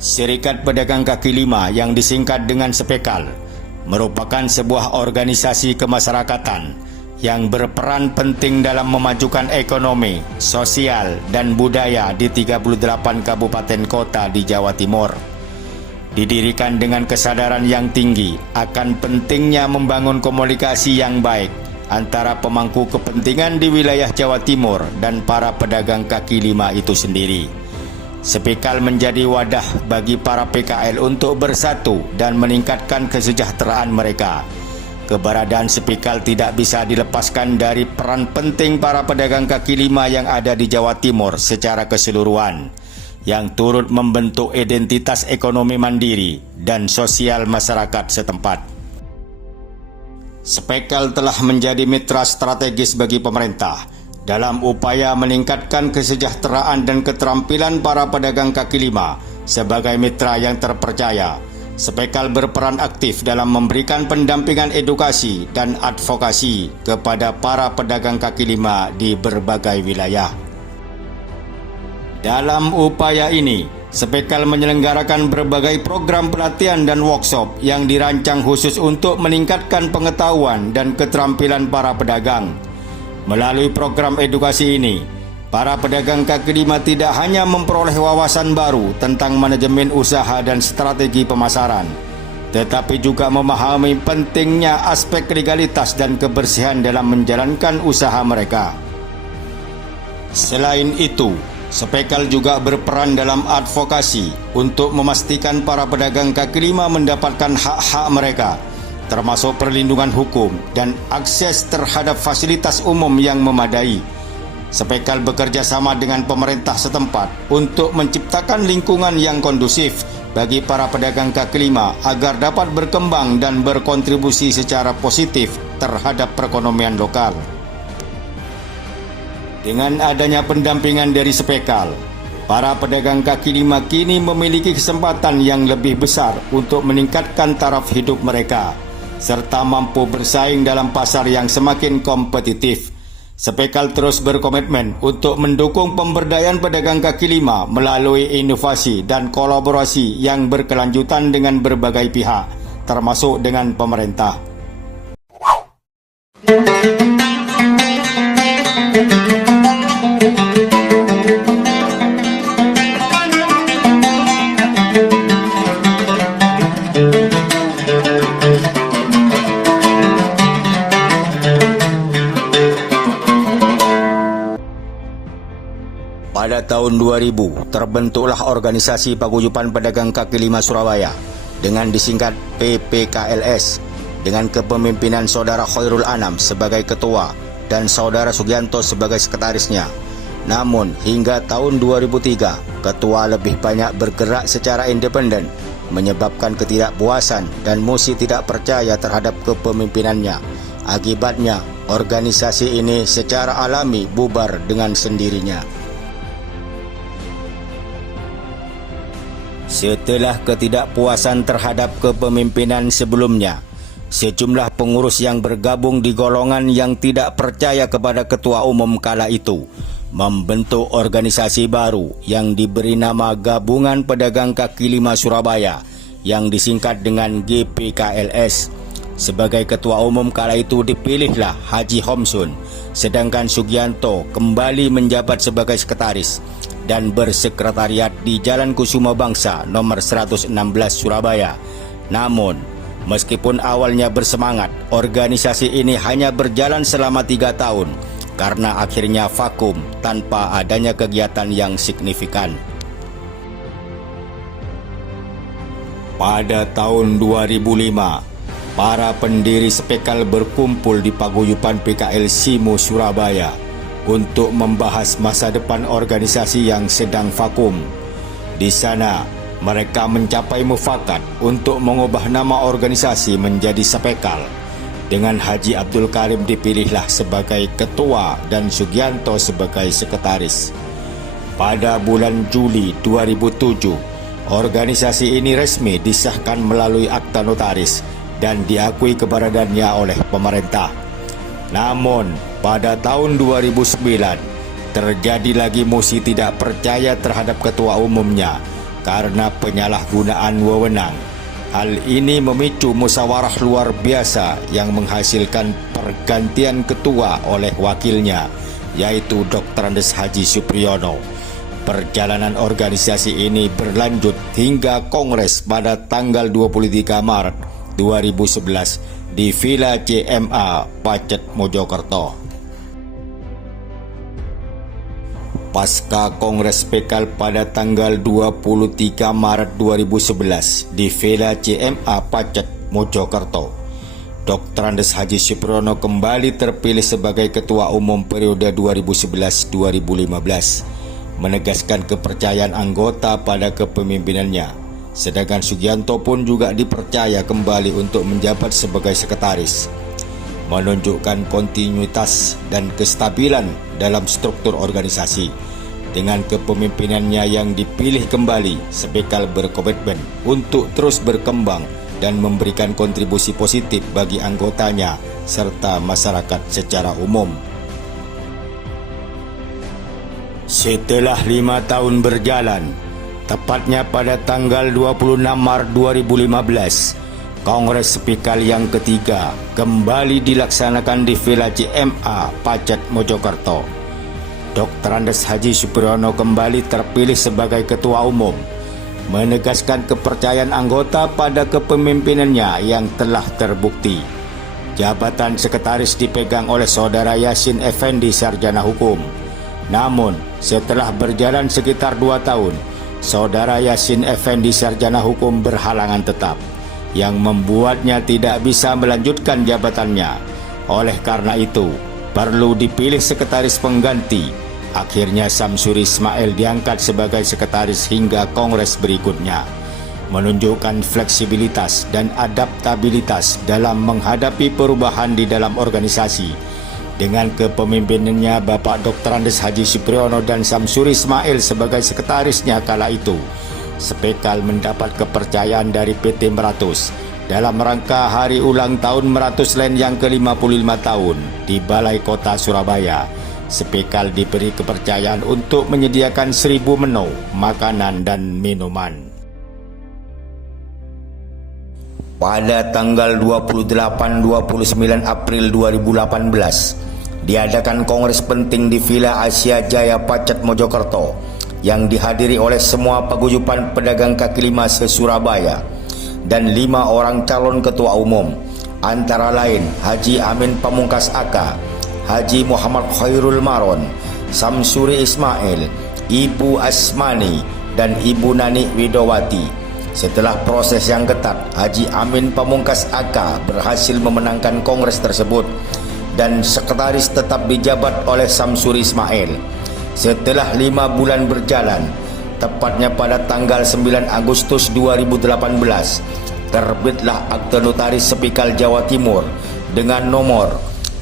Serikat Pedagang Kaki Lima yang disingkat dengan Sepekal merupakan sebuah organisasi kemasyarakatan yang berperan penting dalam memajukan ekonomi, sosial, dan budaya di 38 kabupaten kota di Jawa Timur. Didirikan dengan kesadaran yang tinggi akan pentingnya membangun komunikasi yang baik antara pemangku kepentingan di wilayah Jawa Timur dan para pedagang kaki lima itu sendiri. Sepekal menjadi wadah bagi para PKL untuk bersatu dan meningkatkan kesejahteraan mereka. Keberadaan Sepekal tidak bisa dilepaskan dari peran penting para pedagang kaki lima yang ada di Jawa Timur secara keseluruhan, yang turut membentuk identitas ekonomi mandiri dan sosial masyarakat setempat. Sepekal telah menjadi mitra strategis bagi pemerintah dalam upaya meningkatkan kesejahteraan dan keterampilan para pedagang kaki lima sebagai mitra yang terpercaya. Sepekal berperan aktif dalam memberikan pendampingan edukasi dan advokasi kepada para pedagang kaki lima di berbagai wilayah. Dalam upaya ini, Sepekal menyelenggarakan berbagai program pelatihan dan workshop yang dirancang khusus untuk meningkatkan pengetahuan dan keterampilan para pedagang. Melalui program edukasi ini, para pedagang kaki lima tidak hanya memperoleh wawasan baru tentang manajemen usaha dan strategi pemasaran, tetapi juga memahami pentingnya aspek legalitas dan kebersihan dalam menjalankan usaha mereka. Selain itu, Sepekal juga berperan dalam advokasi untuk memastikan para pedagang kaki lima mendapatkan hak-hak mereka, termasuk perlindungan hukum dan akses terhadap fasilitas umum yang memadai. Sepekal bekerja sama dengan pemerintah setempat untuk menciptakan lingkungan yang kondusif bagi para pedagang kaki lima agar dapat berkembang dan berkontribusi secara positif terhadap perekonomian lokal. Dengan adanya pendampingan dari Sepekal, para pedagang kaki lima kini memiliki kesempatan yang lebih besar untuk meningkatkan taraf hidup mereka, serta mampu bersaing dalam pasar yang semakin kompetitif. Sepekal terus berkomitmen untuk mendukung pemberdayaan pedagang kaki lima melalui inovasi dan kolaborasi yang berkelanjutan dengan berbagai pihak, termasuk dengan pemerintah. Pada tahun 2000, terbentuklah organisasi Paguyuban Pedagang Kaki Lima Surabaya dengan disingkat PPKLS dengan kepemimpinan Saudara Khairul Anam sebagai ketua dan Saudara Sugianto sebagai sekretarisnya. Namun, hingga tahun 2003, ketua lebih banyak bergerak secara independen, menyebabkan ketidakpuasan dan musi tidak percaya terhadap kepemimpinannya. Akibatnya, organisasi ini secara alami bubar dengan sendirinya. Setelah ketidakpuasan terhadap kepemimpinan sebelumnya, sejumlah pengurus yang bergabung di golongan yang tidak percaya kepada ketua umum kala itu membentuk organisasi baru yang diberi nama Gabungan Pedagang Kaki Lima Surabaya yang disingkat dengan GPKLS. Sebagai ketua umum kala itu dipilihlah Haji Homsun, sedangkan Sugianto kembali menjabat sebagai sekretaris dan bersekretariat di Jalan Kusuma Bangsa nomor 116 Surabaya. Namun, meskipun awalnya bersemangat, organisasi ini hanya berjalan selama 3 tahun karena akhirnya vakum tanpa adanya kegiatan yang signifikan. Pada tahun 2005, para pendiri Sepekal berkumpul di Paguyuban PKL Simo Surabaya untuk membahas masa depan organisasi yang sedang vakum. Di sana, mereka mencapai mufakat untuk mengubah nama organisasi menjadi Sepekal. Dengan Haji Abdul Karim dipilihlah sebagai ketua dan Sugianto sebagai sekretaris. Pada bulan Juli 2007, organisasi ini resmi disahkan melalui akta notaris dan diakui keberadaannya oleh pemerintah. Namun, pada tahun 2009, terjadi lagi musi tidak percaya terhadap ketua umumnya karena penyalahgunaan wewenang. Hal ini memicu musyawarah luar biasa yang menghasilkan pergantian ketua oleh wakilnya, yaitu Dr. Andes Haji Supriyono. Perjalanan organisasi ini berlanjut hingga Kongres pada tanggal 23 Maret 2011 di Villa CMA Pacet, Mojokerto. Pasca Kongres Pekal pada tanggal 23 Maret 2011 di Villa CMA Pacet, Mojokerto, Dr. Andes Haji Supriyono kembali terpilih sebagai Ketua Umum periode 2011-2015, menegaskan kepercayaan anggota pada kepemimpinannya. Sedangkan Sugianto pun juga dipercaya kembali untuk menjabat sebagai sekretaris, menunjukkan kontinuitas dan kestabilan dalam struktur organisasi. Dengan kepemimpinannya yang dipilih kembali, Sepekal berkomitmen untuk terus berkembang dan memberikan kontribusi positif bagi anggotanya serta masyarakat secara umum. Setelah 5 tahun berjalan, tepatnya pada tanggal 26 Maret 2015, Kongres Sepekal yang ketiga kembali dilaksanakan di Villa CMA Pacet, Mojokerto. Dr. Andes Haji Supriyono kembali terpilih sebagai Ketua Umum, menegaskan kepercayaan anggota pada kepemimpinannya yang telah terbukti. Jabatan sekretaris dipegang oleh Saudara Yasin Effendi, sarjana hukum. Namun, setelah berjalan sekitar 2 tahun, Saudara Yasin Effendi, sarjana hukum, berhalangan tetap, yang membuatnya tidak bisa melanjutkan jabatannya. Oleh karena itu, perlu dipilih sekretaris pengganti. Akhirnya Samsuri Ismail diangkat sebagai sekretaris hingga Kongres berikutnya, menunjukkan fleksibilitas dan adaptabilitas dalam menghadapi perubahan di dalam organisasi. Dengan kepemimpinannya Bapak Dr. Andes Haji Supriyono dan Samsuri Ismail sebagai sekretarisnya kala itu, Sepekal mendapat kepercayaan dari PT Meratus dalam rangka hari ulang tahun Meratus Land yang ke-55 tahun di Balai Kota Surabaya. Sepekal diberi kepercayaan untuk menyediakan 1000 menu makanan dan minuman. Pada tanggal 28-29 April 2018, diadakan kongres penting di Villa Asia Jaya Pacet, Mojokerto, yang dihadiri oleh semua paguyuban pedagang kaki lima se-Surabaya dan 5 orang calon ketua umum, antara lain Haji Amin Pamungkas AK, Haji Muhammad Khairul Maron, Samsuri Ismail, Ibu Asmani, dan Ibu Nani Widowati. Setelah proses yang ketat, Haji Amin Pamungkas AK berhasil memenangkan kongres tersebut dan sekretaris tetap dijabat oleh Samsuri Ismail. Setelah 5 bulan berjalan, tepatnya pada tanggal 9 Agustus 2018, terbitlah Akte Notaris Sepekal Jawa Timur dengan nomor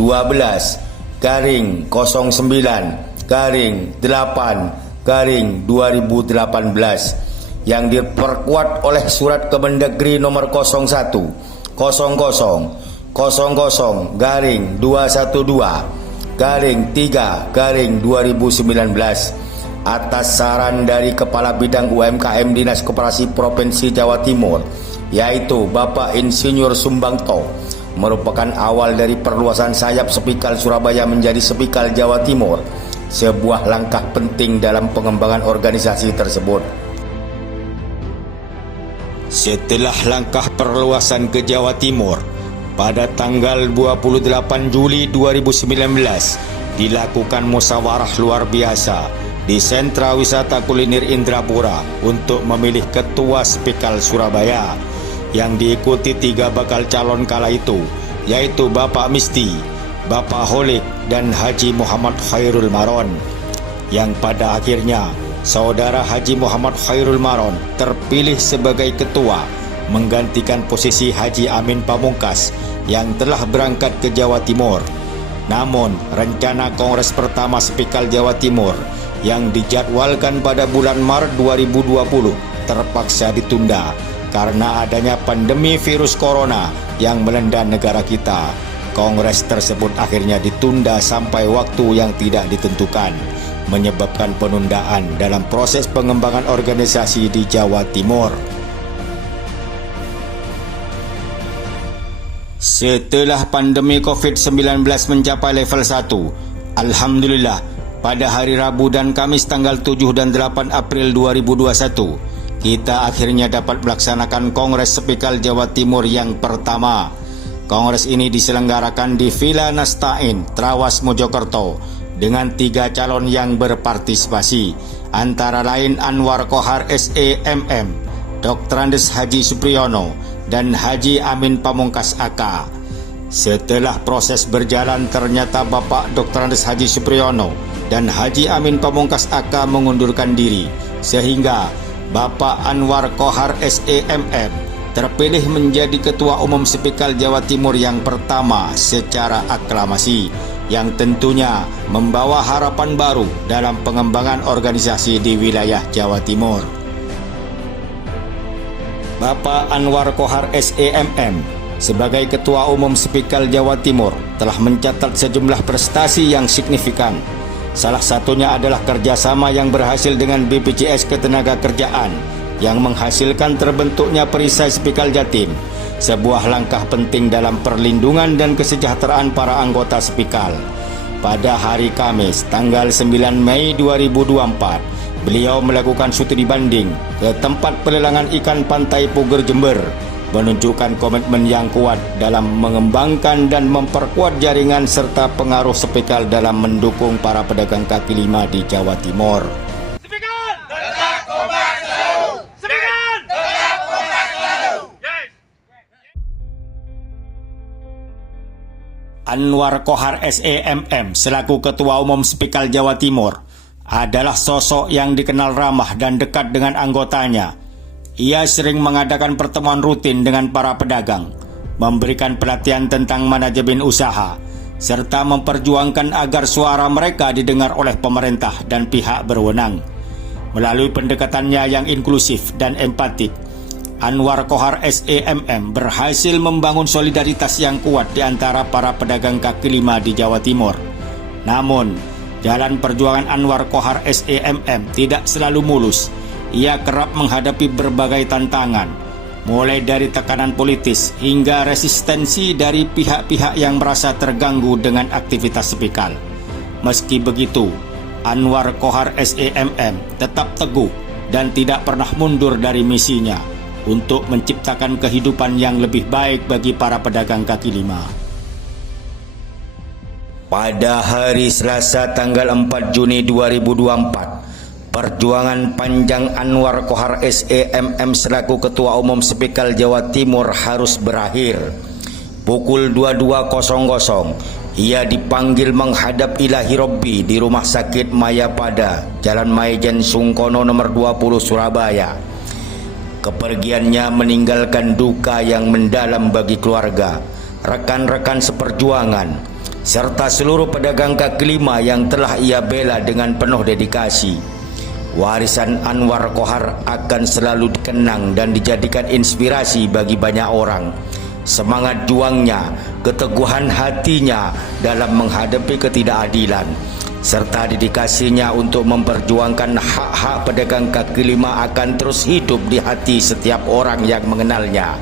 12-8-8-2018 yang diperkuat oleh Surat Kemendagri nomor 01-000-212-3-2019 atas saran dari Kepala Bidang UMKM Dinas Koperasi Provinsi Jawa Timur, yaitu Bapak Insinyur Sumbangto, merupakan awal dari perluasan sayap Sepekal Surabaya menjadi Sepekal Jawa Timur, sebuah langkah penting dalam pengembangan organisasi tersebut. Setelah langkah perluasan ke Jawa Timur, pada tanggal 28 Juli 2019 dilakukan musyawarah luar biasa di Sentra Wisata Kuliner Indrapura untuk memilih Ketua Sepekal Surabaya, yang diikuti 3 bakal calon kala itu, yaitu Bapak Misti, Bapak Holik, dan Haji Muhammad Khairul Maron, yang pada akhirnya Saudara Haji Muhammad Khairul Maron terpilih sebagai ketua, menggantikan posisi Haji Amin Pamungkas yang telah berangkat ke Jawa Timur. Namun, rencana Kongres pertama Sepekal Jawa Timur yang dijadwalkan pada bulan Maret 2020 terpaksa ditunda karena adanya pandemi virus corona yang melanda negara kita. Kongres tersebut akhirnya ditunda sampai waktu yang tidak ditentukan. menyebabkan penundaan dalam proses pengembangan organisasi di Jawa Timur. Setelah pandemi COVID-19 mencapai level 1, alhamdulillah pada hari Rabu dan Kamis tanggal 7 dan 8 April 2021, kita akhirnya dapat melaksanakan Kongres Sepikal Jawa Timur yang pertama. Kongres ini diselenggarakan di Villa Nastain, Trawas, Mojokerto dengan 3 calon yang berpartisipasi, antara lain Anwar Kohar SEMM, Dr. Andes Haji Supriyono, dan Haji Amin Pamungkas AK. Setelah proses berjalan, ternyata Bapak Dr. Andes Haji Supriyono dan Haji Amin Pamungkas AK mengundurkan diri, sehingga Bapak Anwar Kohar SEMM terpilih menjadi Ketua Umum Sepikal Jawa Timur yang pertama secara aklamasi, yang tentunya membawa harapan baru dalam pengembangan organisasi di wilayah Jawa Timur. Bapak Anwar Kohar SEMM sebagai Ketua Umum Sepikal Jawa Timur telah mencatat sejumlah prestasi yang signifikan. Salah satunya adalah kerjasama yang berhasil dengan BPJS Ketenagakerjaan yang menghasilkan terbentuknya Perisai Sepikal Jatim, sebuah langkah penting dalam perlindungan dan kesejahteraan para anggota Sepikal. Pada hari Kamis, tanggal 9 Mei 2024, beliau melakukan studi banding ke tempat pelelangan ikan Pantai Puger, Jember, menunjukkan komitmen yang kuat dalam mengembangkan dan memperkuat jaringan serta pengaruh Sepikal dalam mendukung para pedagang kaki lima di Jawa Timur. Sepikal! Tegak kompak selalu! Sepikal! Tegak kompak selalu! Yes! Anwar Kohar SEMM selaku Ketua Umum Sepikal Jawa Timur adalah sosok yang dikenal ramah dan dekat dengan anggotanya. Ia sering mengadakan pertemuan rutin dengan para pedagang, memberikan pelatihan tentang manajemen usaha, serta memperjuangkan agar suara mereka didengar oleh pemerintah dan pihak berwenang. Melalui pendekatannya yang inklusif dan empatik, Anwar Kohar SEMM berhasil membangun solidaritas yang kuat di antara para pedagang kaki lima di Jawa Timur. Namun, jalan perjuangan Anwar Kohar SEMM tidak selalu mulus. Ia kerap menghadapi berbagai tantangan, mulai dari tekanan politis hingga resistensi dari pihak-pihak yang merasa terganggu dengan aktivitas Sepikal. Meski begitu, Anwar Kohar SEMM tetap teguh dan tidak pernah mundur dari misinya untuk menciptakan kehidupan yang lebih baik bagi para pedagang kaki lima. Pada hari Selasa tanggal 4 Juni 2024, perjuangan panjang Anwar Kohar SEMM selaku Ketua Umum Sepikal Jawa Timur harus berakhir. Pukul 22.00, ia dipanggil menghadap Ilahi Robbi di Rumah Sakit Mayapada, Jalan Maijen Sungkono nomor 20 Surabaya. Kepergiannya meninggalkan duka yang mendalam bagi keluarga, rekan-rekan seperjuangan, serta seluruh pedagang kaki lima yang telah ia bela dengan penuh dedikasi. Warisan Anwar Kohar akan selalu dikenang dan dijadikan inspirasi bagi banyak orang. Semangat juangnya, keteguhan hatinya dalam menghadapi ketidakadilan, serta dedikasinya untuk memperjuangkan hak-hak pedagang kaki lima akan terus hidup di hati setiap orang yang mengenalnya.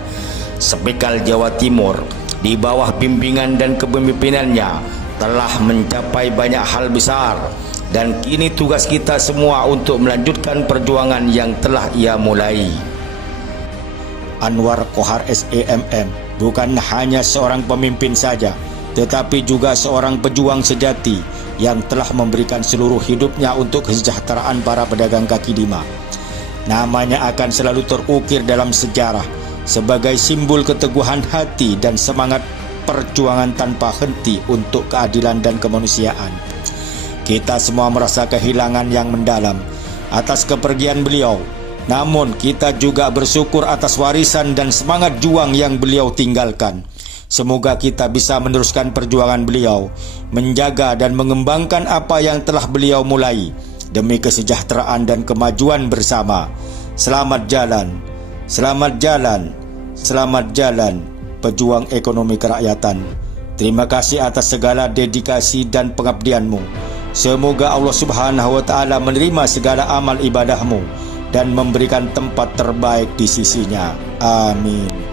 Sepikal Jawa Timur di bawah bimbingan dan kepemimpinannya telah mencapai banyak hal besar, dan kini tugas kita semua untuk melanjutkan perjuangan yang telah ia mulai. Anwar Kohar SEMM bukan hanya seorang pemimpin saja, tetapi juga seorang pejuang sejati yang telah memberikan seluruh hidupnya untuk kesejahteraan para pedagang kaki lima. Namanya akan selalu terukir dalam sejarah sebagai simbol keteguhan hati dan semangat perjuangan tanpa henti untuk keadilan dan kemanusiaan. Kita semua merasa kehilangan yang mendalam atas kepergian beliau. Namun kita juga bersyukur atas warisan dan semangat juang yang beliau tinggalkan. Semoga kita bisa meneruskan perjuangan beliau, menjaga dan mengembangkan apa yang telah beliau mulai demi kesejahteraan dan kemajuan bersama. Selamat jalan, selamat jalan, selamat jalan, pejuang ekonomi kerakyatan. Terima kasih atas segala dedikasi dan pengabdianmu. Semoga Allah Subhanahu wa taala menerima segala amal ibadahmu dan memberikan tempat terbaik di sisinya. Amin.